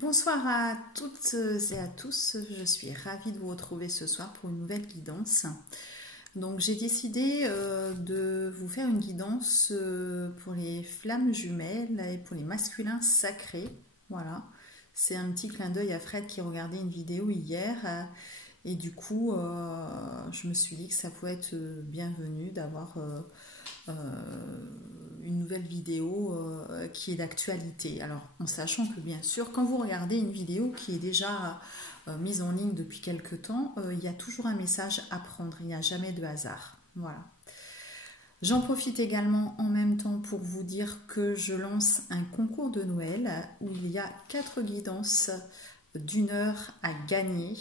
Bonsoir à toutes et à tous, je suis ravie de vous retrouver ce soir pour une nouvelle guidance. Donc j'ai décidé de vous faire une guidance pour les flammes jumelles et pour les masculins sacrés. Voilà, c'est un petit clin d'œil à Fred qui regardait une vidéo hier et du coup je me suis dit que ça pouvait être bienvenu d'avoir une nouvelle vidéo qui est d'actualité. Alors, en sachant que bien sûr, quand vous regardez une vidéo qui est déjà mise en ligne depuis quelque temps, il y a toujours un message à prendre, il n'y a jamais de hasard. Voilà. J'en profite également en même temps pour vous dire que je lance un concours de Noël où il y a 4 guidances d'1 heure à gagner.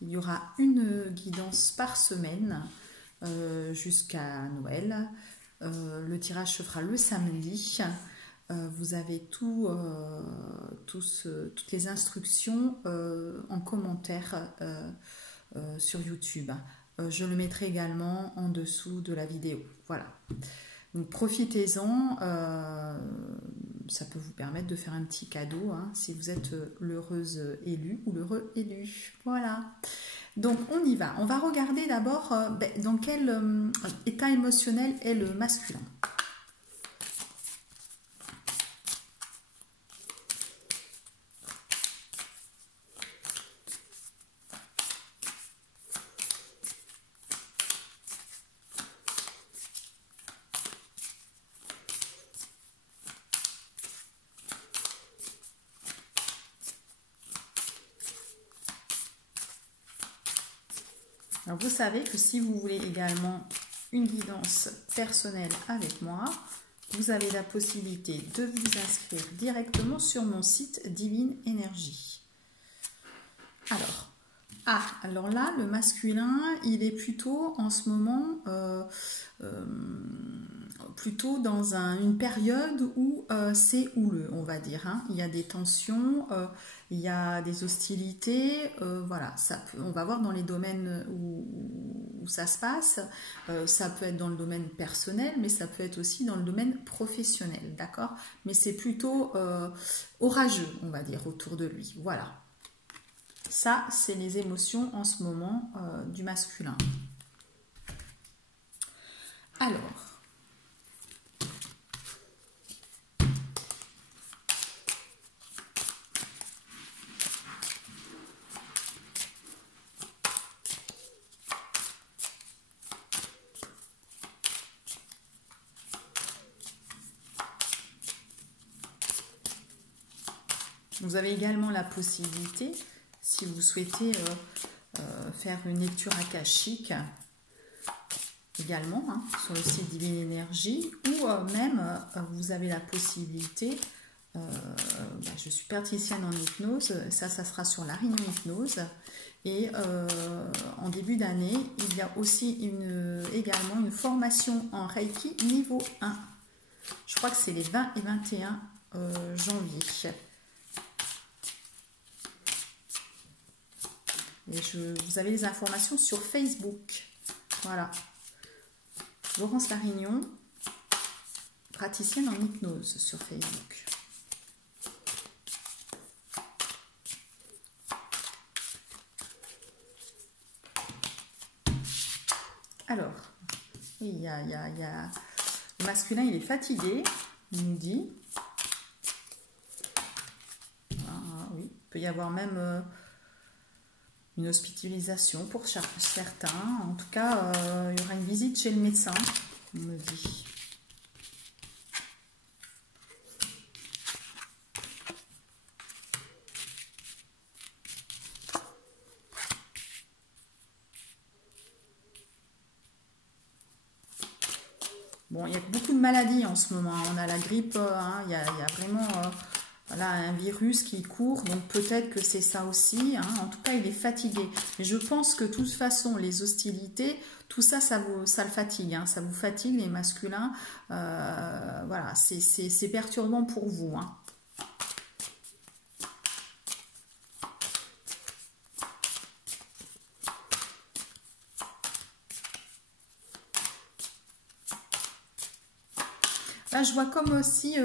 Il y aura une guidance par semaine jusqu'à Noël. Le tirage se fera le samedi. Vous avez toutes les instructions en commentaire sur YouTube. Je le mettrai également en dessous de la vidéo. Voilà. Donc profitez-en. Ça peut vous permettre de faire un petit cadeau si vous êtes l'heureuse élue ou l'heureux élu. Voilà. Donc on y va. On va regarder d'abord dans quel état émotionnel est le masculin. Alors vous savez que si vous voulez également une guidance personnelle avec moi, vous avez la possibilité de vous inscrire directement sur mon site Divine Énergie. Alors là, le masculin, il est plutôt en ce moment plutôt dans une période où c'est houleux, on va dire. Il y a des tensions, il y a des hostilités, voilà. On va voir dans les domaines où ça se passe. Ça peut être dans le domaine personnel, mais ça peut être aussi dans le domaine professionnel, d'accord? Mais c'est plutôt orageux, on va dire, autour de lui. Voilà. Ça, c'est les émotions en ce moment du masculin. Alors, vous avez également la possibilité, si vous souhaitez faire une lecture akashique également sur le site Divine Énergie, ou même vous avez la possibilité, je suis praticienne en hypnose, ça sera sur la réunion hypnose, et en début d'année, il y a aussi également une formation en Reiki niveau 1. Je crois que c'est les 20 et 21 janvier. Et vous avez les informations sur Facebook. Voilà. Laurence Larignon, praticienne en hypnose sur Facebook. Alors, il y a le masculin, il est fatigué, il nous dit. Ah, oui, il peut y avoir même une hospitalisation pour certains. En tout cas, il y aura une visite chez le médecin, on me dit. Bon, il y a beaucoup de maladies en ce moment. On a la grippe, il y a vraiment voilà, un virus qui court, donc peut-être que c'est ça aussi. En tout cas, il est fatigué. Mais je pense que de toute façon, les hostilités, tout ça, ça le fatigue. Ça vous fatigue, les masculins. Voilà, c'est perturbant pour vous. Là, je vois comme aussi,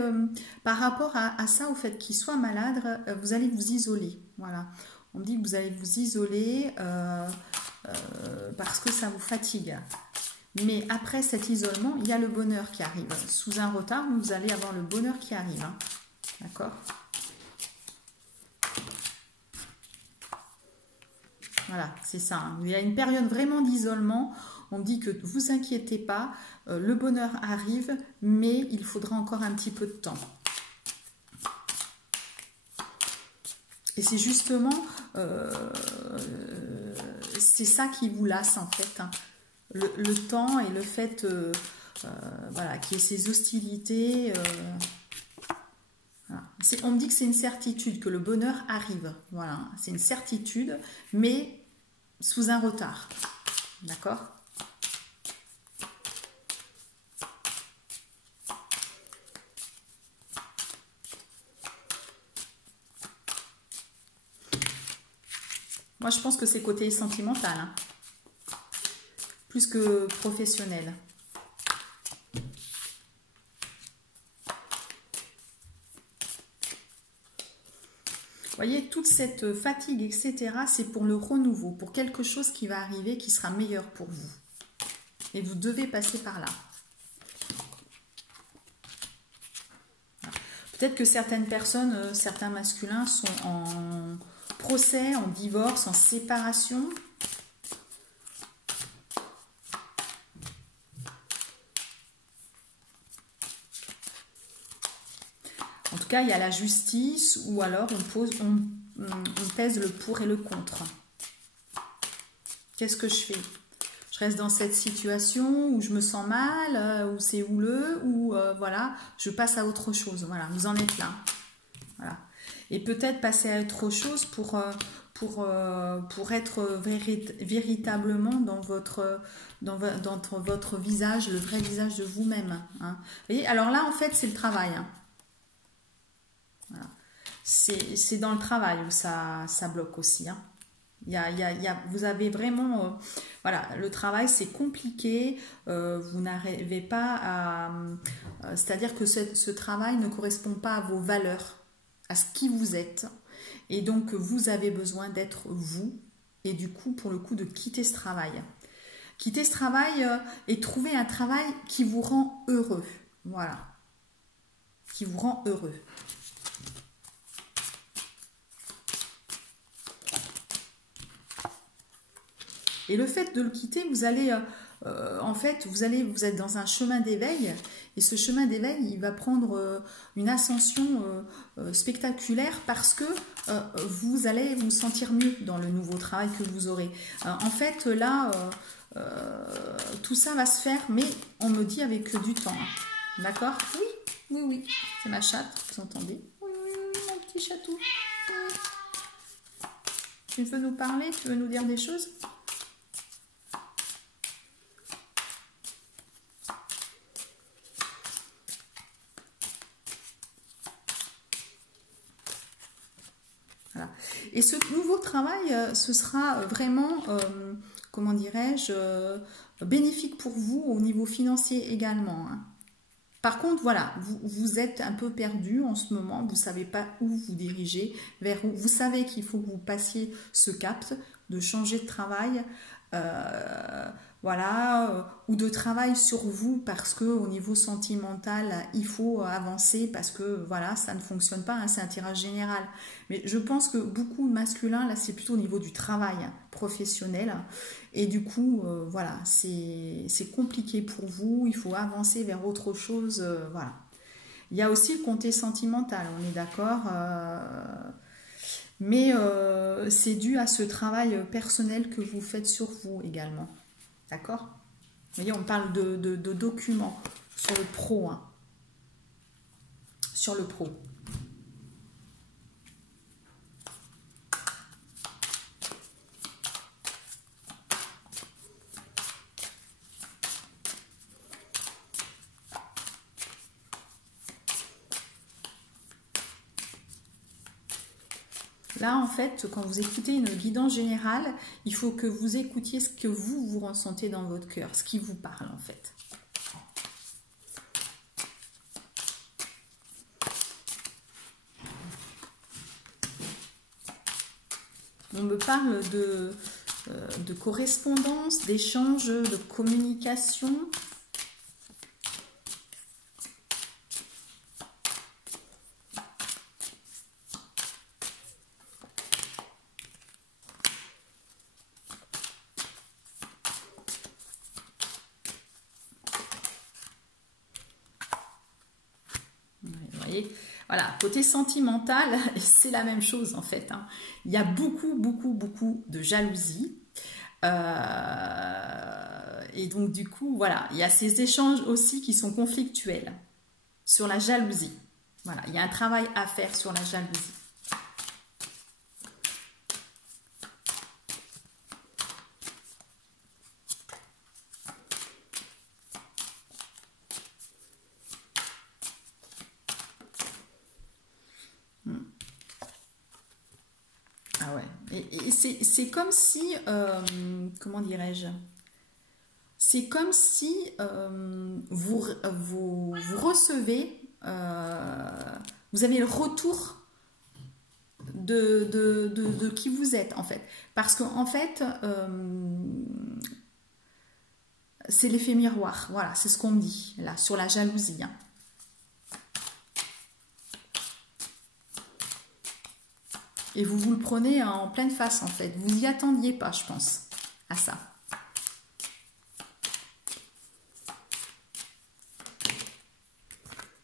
par rapport à ça, au fait qu'il soit malade, vous allez vous isoler. Voilà. On me dit que vous allez vous isoler parce que ça vous fatigue. Mais après cet isolement, il y a le bonheur qui arrive. Sous un retard, vous allez avoir le bonheur qui arrive. Hein. D'accord? Voilà, c'est ça. Hein. Il y a une période vraiment d'isolement. On dit que ne vous inquiétez pas, le bonheur arrive, mais il faudra encore un petit peu de temps. Et c'est justement, c'est ça qui vous lasse en fait. Hein. Le temps et le fait voilà, qu'il y ait ces hostilités. Voilà. On me dit que c'est une certitude, que le bonheur arrive. Voilà, c'est une certitude, mais sous un retard. D'accord ? Moi, je pense que c'est côté sentimental, hein, plus que professionnel. Vous voyez, toute cette fatigue, etc., c'est pour le renouveau, pour quelque chose qui va arriver, qui sera meilleur pour vous. Et vous devez passer par là. Peut-être que certaines personnes, certains masculins sont en procès, en divorce, en séparation. En tout cas, il y a la justice ou alors on pèse le pour et le contre. Qu'est-ce que je fais? Je reste dans cette situation où je me sens mal, où c'est houleux, ou voilà, je passe à autre chose. Voilà, vous en êtes là. Voilà. Et peut-être passer à autre chose pour être véritablement dans votre visage, le vrai visage de vous-même. Hein. Vous voyez, alors là, en fait, c'est le travail. Hein. Voilà. C'est dans le travail où ça bloque aussi. Hein. Vous avez vraiment... voilà, le travail, c'est compliqué. Vous n'arrivez pas à... c'est-à-dire que ce travail ne correspond pas à vos valeurs, à ce qui vous êtes. Et donc, vous avez besoin d'être vous. Et du coup, pour le coup, de quitter ce travail. Quitter ce travail et trouver un travail qui vous rend heureux. Voilà. Qui vous rend heureux. Et le fait de le quitter, vous allez, en fait, vous êtes dans un chemin d'éveil. Et ce chemin d'éveil, il va prendre une ascension spectaculaire parce que vous allez vous sentir mieux dans le nouveau travail que vous aurez. En fait, là, tout ça va se faire, mais on me dit avec du temps. Hein. D'accord? Oui, oui, oui. C'est ma chatte, vous entendez? Oui, oui, oui, mon petit chatou. Oui. Tu veux nous parler? Tu veux nous dire des choses? Voilà. Et ce nouveau travail, ce sera vraiment, comment dirais-je, bénéfique pour vous au niveau financier également. Hein. Par contre, voilà, vous êtes un peu perdu en ce moment, vous ne savez pas où vous diriger, vers où. Vous savez qu'il faut que vous passiez ce cap de changer de travail. Voilà, ou de travail sur vous parce que au niveau sentimental, il faut avancer parce que voilà, ça ne fonctionne pas, hein, c'est un tirage général. Mais je pense que beaucoup de masculins, là, c'est plutôt au niveau du travail professionnel. Et du coup, voilà, c'est compliqué pour vous, il faut avancer vers autre chose, voilà. Il y a aussi le côté sentimental, on est d'accord, mais c'est dû à ce travail personnel que vous faites sur vous également. D'accord? Vous voyez, on parle de documents sur le pro. Hein. Sur le pro. Là, en fait, quand vous écoutez une guidance générale, il faut que vous écoutiez ce que vous ressentez dans votre cœur, ce qui vous parle, en fait. On me parle de correspondance, d'échange, de communication. Vous voyez, voilà, côté sentimental, c'est la même chose en fait. Hein. Il y a beaucoup de jalousie. Et donc du coup, voilà, il y a ces échanges aussi qui sont conflictuels sur la jalousie. Voilà, il y a un travail à faire sur la jalousie. Ah ouais, et c'est comme si, comment dirais-je, c'est comme si vous recevez, vous avez le retour de qui vous êtes en fait. Parce qu'en fait, c'est l'effet miroir, voilà, c'est ce qu'on me dit là, sur la jalousie. Hein. Et vous le prenez en pleine face en fait. Vous n'y attendiez pas, je pense, à ça.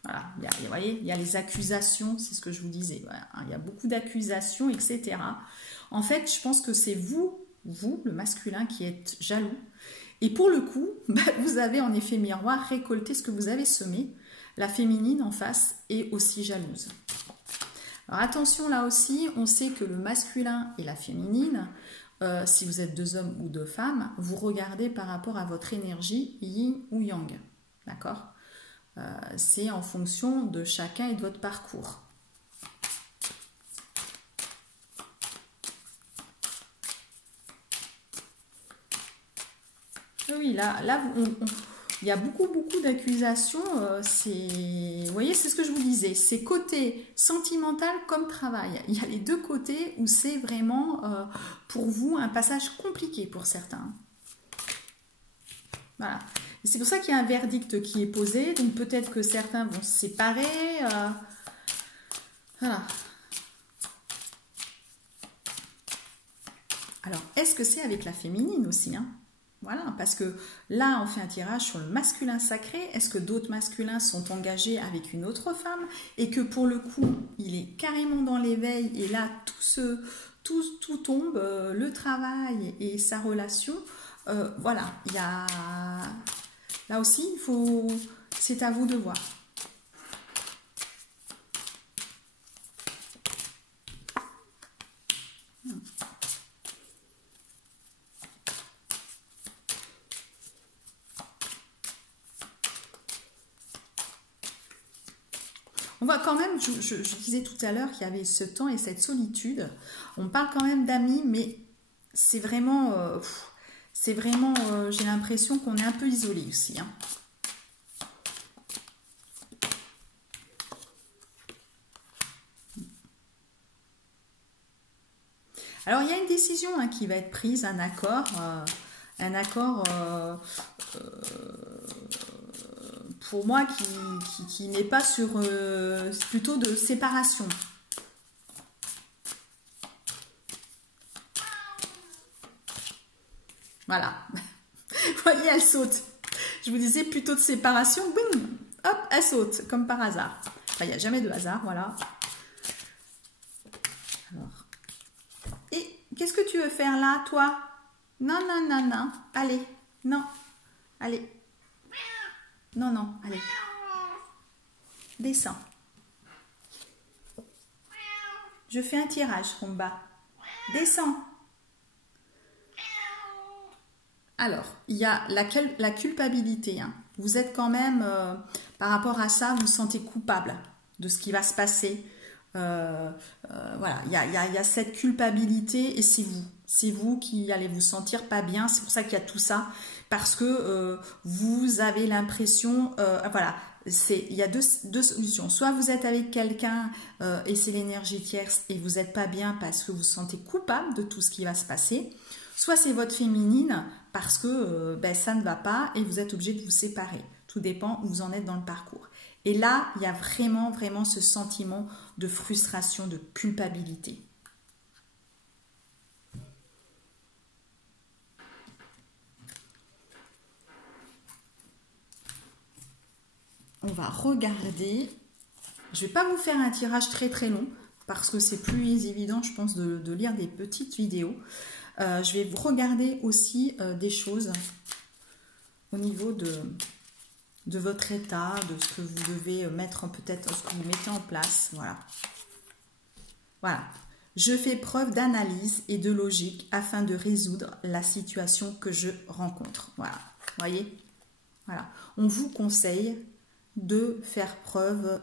Voilà, vous voyez, il y a les accusations, c'est ce que je vous disais. Voilà, il y a beaucoup d'accusations, etc. En fait, je pense que c'est vous, le masculin, qui êtes jaloux. Et pour le coup, vous avez en effet miroir récolté ce que vous avez semé. La féminine en face est aussi jalouse. Alors attention là aussi, on sait que le masculin et la féminine, si vous êtes deux hommes ou deux femmes, vous regardez par rapport à votre énergie yin ou yang. D'accord ? C'est en fonction de chacun et de votre parcours. Oui, là il y a beaucoup d'accusations. Vous voyez, c'est ce que je vous disais. C'est côté sentimental comme travail. Il y a les deux côtés où c'est vraiment pour vous un passage compliqué pour certains. Voilà. C'est pour ça qu'il y a un verdict qui est posé. Donc peut-être que certains vont se séparer. Voilà. Alors, est-ce que c'est avec la féminine aussi, hein? Voilà, parce que là, on fait un tirage sur le masculin sacré. Est-ce que d'autres masculins sont engagés avec une autre femme et que pour le coup, il est carrément dans l'éveil et là, tout tombe, le travail et sa relation. Voilà, il y a... Là aussi, c'est à vous de voir. On va quand même, je disais tout à l'heure qu'il y avait ce temps et cette solitude. On parle quand même d'amis, mais c'est vraiment, j'ai l'impression qu'on est un peu isolé aussi. Hein. Alors, il y a une décision hein, qui va être prise, un accord pour moi qui n'est pas sur plutôt de séparation. Voilà. Vous voyez, elle saute. Je vous disais plutôt de séparation. Boum, hop, elle saute, comme par hasard. Enfin, il n'y a jamais de hasard, voilà. Alors. Et qu'est-ce que tu veux faire là, toi? Non, non, non, non. Allez, non. Allez. Non, non, allez. Descends. Je fais un tirage, Rumba. Descends. Alors, il y a la culpabilité. Hein. Vous êtes quand même, par rapport à ça, vous vous sentez coupable de ce qui va se passer. Voilà, il y a cette culpabilité et c'est vous. C'est vous qui allez vous sentir pas bien. C'est pour ça qu'il y a tout ça. Parce que vous avez l'impression, voilà, il y a deux solutions. Soit vous êtes avec quelqu'un et c'est l'énergie tierce et vous n'êtes pas bien parce que vous vous sentez coupable de tout ce qui va se passer. Soit c'est votre féminine parce que ça ne va pas et vous êtes obligé de vous séparer. Tout dépend où vous en êtes dans le parcours. Et là, il y a vraiment, vraiment ce sentiment de frustration, de culpabilité. On va regarder. Je ne vais pas vous faire un tirage très très long parce que c'est plus évident, je pense, de lire des petites vidéos. Je vais vous regarder aussi des choses au niveau de votre état, de ce que vous devez mettre, peut-être ce que vous mettez en place. Voilà. Voilà. Je fais preuve d'analyse et de logique afin de résoudre la situation que je rencontre. Voilà. Voyez? Voilà. On vous conseille de faire preuve,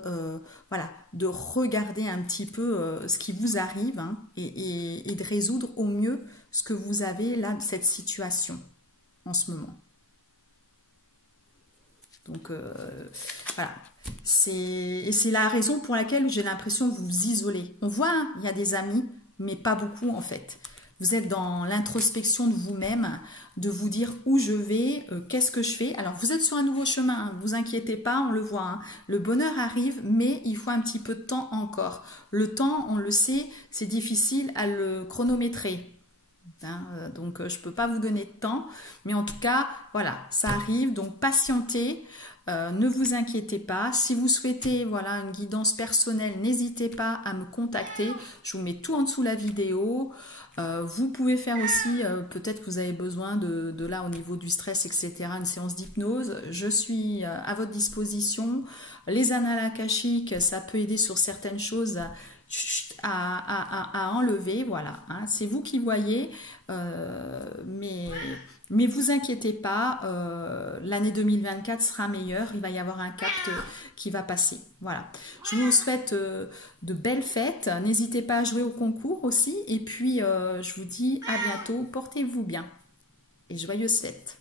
voilà, de regarder un petit peu ce qui vous arrive hein, et de résoudre au mieux ce que vous avez là, cette situation en ce moment. Donc, voilà. C'est la raison pour laquelle j'ai l'impression de vous isoler. On voit, hein, il y a des amis, mais pas beaucoup en fait. Vous êtes dans l'introspection de vous-même, de vous dire où je vais, qu'est-ce que je fais. Alors, vous êtes sur un nouveau chemin, hein, vous inquiétez pas, on le voit. Hein. Le bonheur arrive, mais il faut un petit peu de temps encore. Le temps, on le sait, c'est difficile à le chronométrer. Hein, donc, je ne peux pas vous donner de temps. Mais en tout cas, voilà, ça arrive. Donc, patientez. Ne vous inquiétez pas. Si vous souhaitez voilà, une guidance personnelle, n'hésitez pas à me contacter. Je vous mets tout en dessous de la vidéo. Vous pouvez faire aussi, peut-être que vous avez besoin de là au niveau du stress, etc., une séance d'hypnose. Je suis à votre disposition. Les annales akashiques, ça peut aider sur certaines choses à enlever. Voilà, hein. C'est vous qui voyez, mais vous inquiétez pas, l'année 2024 sera meilleure. Il va y avoir un cap qui va passer. Voilà. Je vous souhaite de belles fêtes. N'hésitez pas à jouer au concours aussi. Et puis, je vous dis à bientôt. Portez-vous bien et joyeuses fêtes.